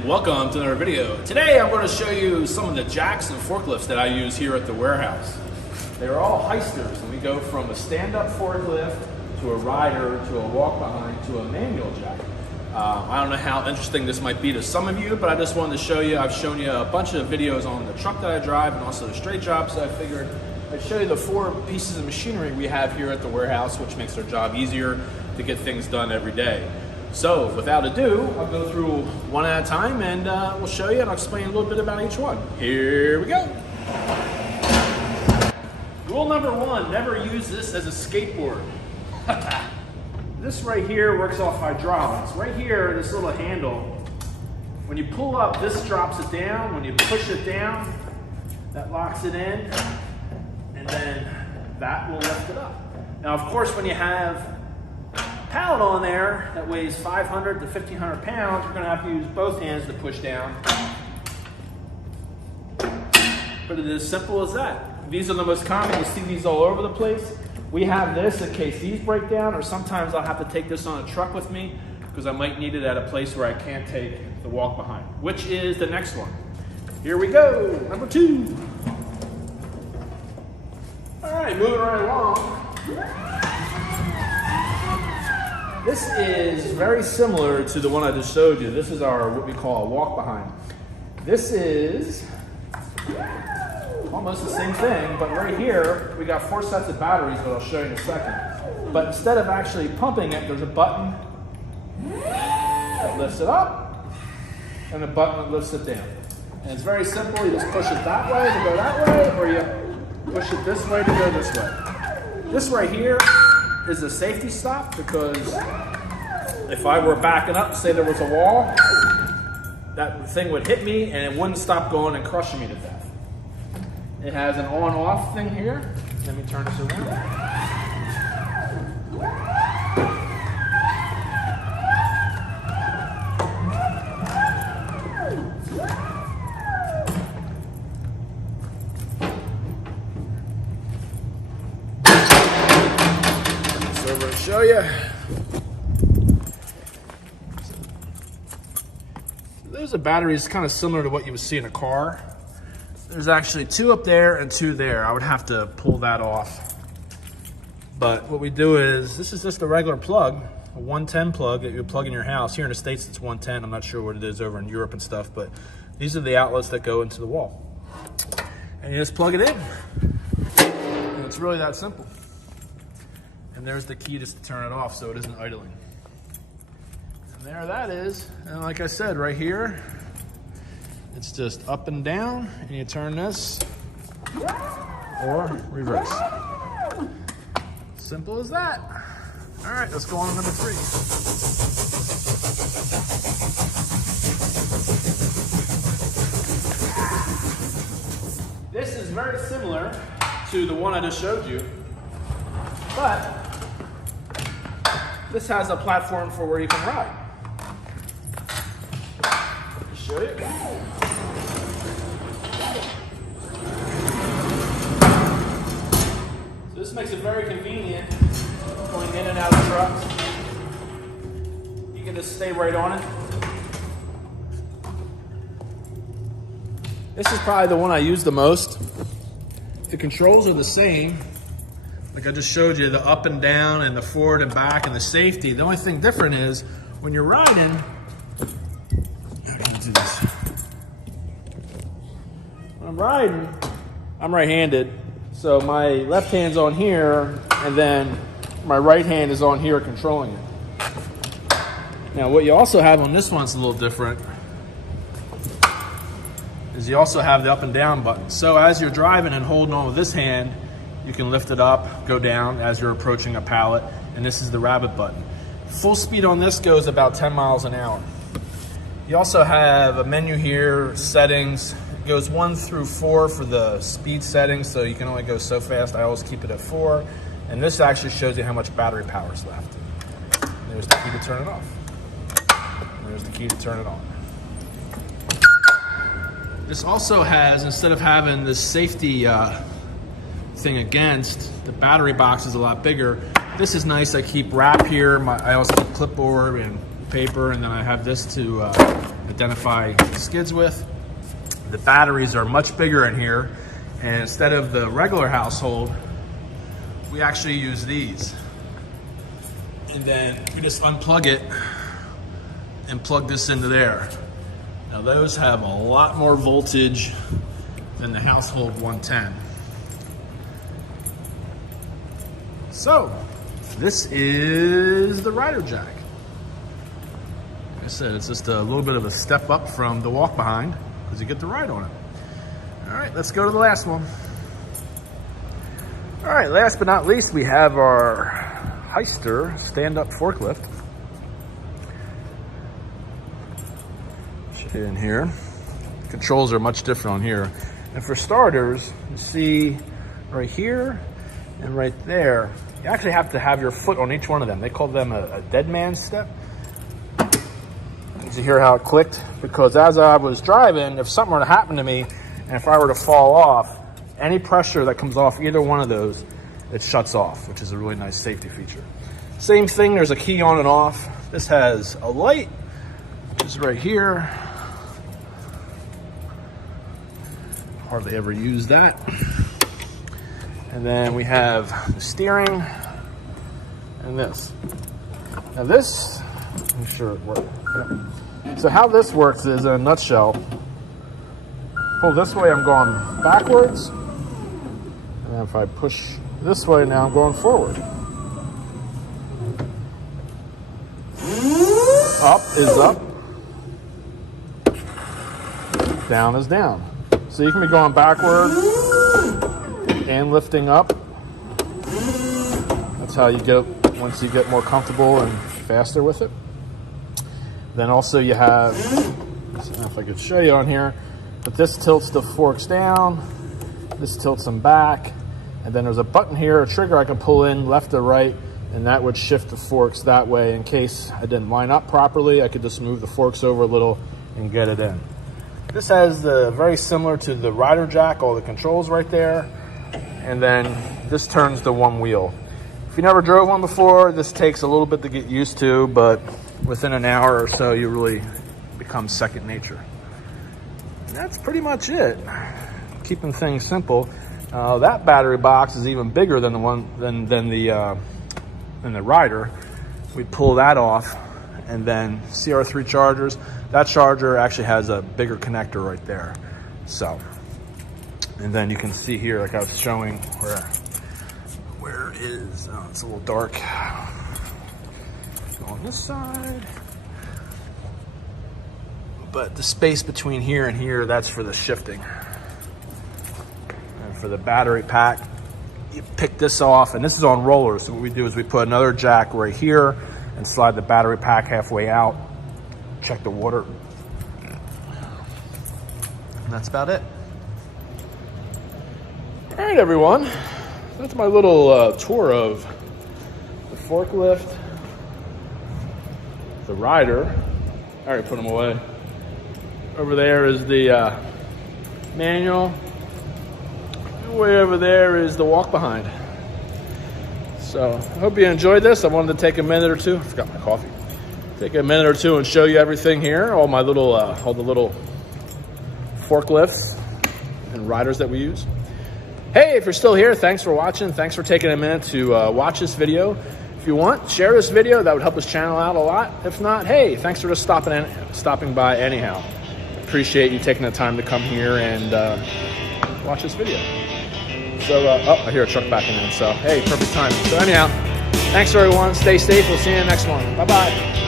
and welcome to another video. Today I'm going to show you some of the jacks and forklifts that I use here at the warehouse. They're all Hysters, and we go from a stand-up forklift to a rider to a walk-behind to a manual jack. I don't know how interesting this might be to some of you, but I just wanted to show you. I've shown you a bunch of videos on the truck that I drive and also the straight job, so I figured I'd show you the 4 pieces of machinery we have here at the warehouse, which makes our job easier to get things done every day. So without ado, I'll go through one at a time and we'll show you and I'll explain a little bit about each one. Here we go. Rule number 1, never use this as a skateboard. This right here works off hydraulics. Right here, this little handle, when you pull up, this drops it down. When you push it down, that locks it in, and then that will lift it up. Now, of course, when you have pallet on there that weighs 500 to 1,500 pounds, you're going to have to use both hands to push down. But it is as simple as that. These are the most common. You see these all over the place. We have this in case these break down, or sometimes I'll have to take this on a truck with me because I might need it at a place where I can't take the walk behind, which is the next one. Here we go, number 2. All right, moving right along. This is very similar to the one I just showed you. This is our, what we call a walk behind. This is almost the same thing, but right here, we got 4 sets of batteries that I'll show you in a second. But instead of actually pumping it, there's a button that lifts it up, and a button that lifts it down. And it's very simple. You just push it that way to go that way, or you push it this way to go this way. This right here is a safety stop, because if I were backing up, say there was a wall, that thing would hit me and it wouldn't stop going and crushing me to death. It has an on-off thing here. Let me turn this around. Over and show you. There's a battery is kind of similar to what you would see in a car. There's actually 2 up there and 2 there. I would have to pull that off. But what we do is, this is just a regular plug, a 110 plug that you plug in your house. Here in the States it's 110. I'm not sure what it is over in Europe and stuff, but these are the outlets that go into the wall. And you just plug it in. And it's really that simple. And there's the key just to turn it off so it isn't idling. And there that is. And like I said, right here, it's just up and down, and you turn this or reverse. Simple as that. All right, let's go on to number 3. This is very similar to the one I just showed you, but this has a platform for where you can ride. Let me show you. So this makes it very convenient going in and out of trucks. You can just stay right on it. This is probably the one I use the most. The controls are the same. Like I just showed you, the up and down and the forward and back and the safety. The only thing different is when you're riding, how can you do this? When I'm riding, I'm right-handed. So my left hand's on here, and then my right hand is on here controlling it. Now what you also have on this one's a little different, is you also have the up and down button. So as you're driving and holding on with this hand, you can lift it up, go down as you're approaching a pallet, and this is the rabbit button. Full speed on this goes about 10 miles an hour. You also have a menu here, settings. It goes 1 through 4 for the speed settings, so you can only go so fast. I always keep it at 4. And this actually shows you how much battery power is left. There's the key to turn it off. And there's the key to turn it on. This also has, instead of having this safety thing against, the battery box is a lot bigger. This is nice. I keep wrap here. I also keep clipboard and paper, and then I have this to identify skids with. The batteries are much bigger in here, and instead of the regular household, we actually use these. And then we just unplug it and plug this into there. Now those have a lot more voltage than the household 110. So this is the rider jack. Like I said, it's just a little bit of a step up from the walk behind because you get the ride on it. All right, let's go to the last one. All right, last but not least, we have our Hyster stand-up forklift. Show you in here. Controls are much different on here. And for starters, you see right here and right there, you actually have to have your foot on each one of them. They call them a dead man step. Did you hear how it clicked? Because as I was driving, if something were to happen to me, and if I were to fall off, any pressure that comes off either one of those, it shuts off, which is a really nice safety feature. Same thing, there's a key on and off. This has a light, which is right here. Hardly ever use that. And then we have the steering and this. Now this, I'm sure it works. Yeah. So how this works is, in a nutshell, pull this way, I'm going backwards. And if I push this way now, I'm going forward. Up is up. Down is down. So you can be going backward and lifting up. That's how you get, once you get more comfortable and faster with it. Then also you have, I don't know if I could show you on here, but this tilts the forks down, this tilts them back, and then there's a button here, a trigger I can pull in left or right, and that would shift the forks that way in case I didn't line up properly. I could just move the forks over a little and get it in. This has the very similar to the rider jack, all the controls right there, and then this turns to one wheel. If you never drove one before, this takes a little bit to get used to, but within an hour or so, you really become second nature. And that's pretty much it. Keeping things simple. That battery box is even bigger than the one than the rider. We pull that off, and then CR3 chargers. That charger actually has a bigger connector right there. So, and then you can see here, like I was showing, where is, oh, it's a little dark. Go on this side. But the space between here and here, that's for the shifting. And for the battery pack, you pick this off, and this is on rollers. So what we do is we put another jack right here and slide the battery pack halfway out. Check the water. And that's about it. All right, everyone. That's my little tour of the forklift, the rider. I already put them away. Over there is the manual. Way over there is the walk behind. So I hope you enjoyed this. I wanted to take a minute or two. I forgot my coffee. Take a minute or two and show you everything here. All my little, all the little forklifts and riders that we use. Hey, if you're still here, thanks for watching. Thanks for taking a minute to watch this video. If you want, share this video. That would help us channel out a lot. If not, hey, thanks for just stopping by anyhow. Appreciate you taking the time to come here and watch this video. So, oh, I hear a truck backing in. So, hey, perfect time. So anyhow, thanks everyone. Stay safe. We'll see you in the next one. Bye-bye.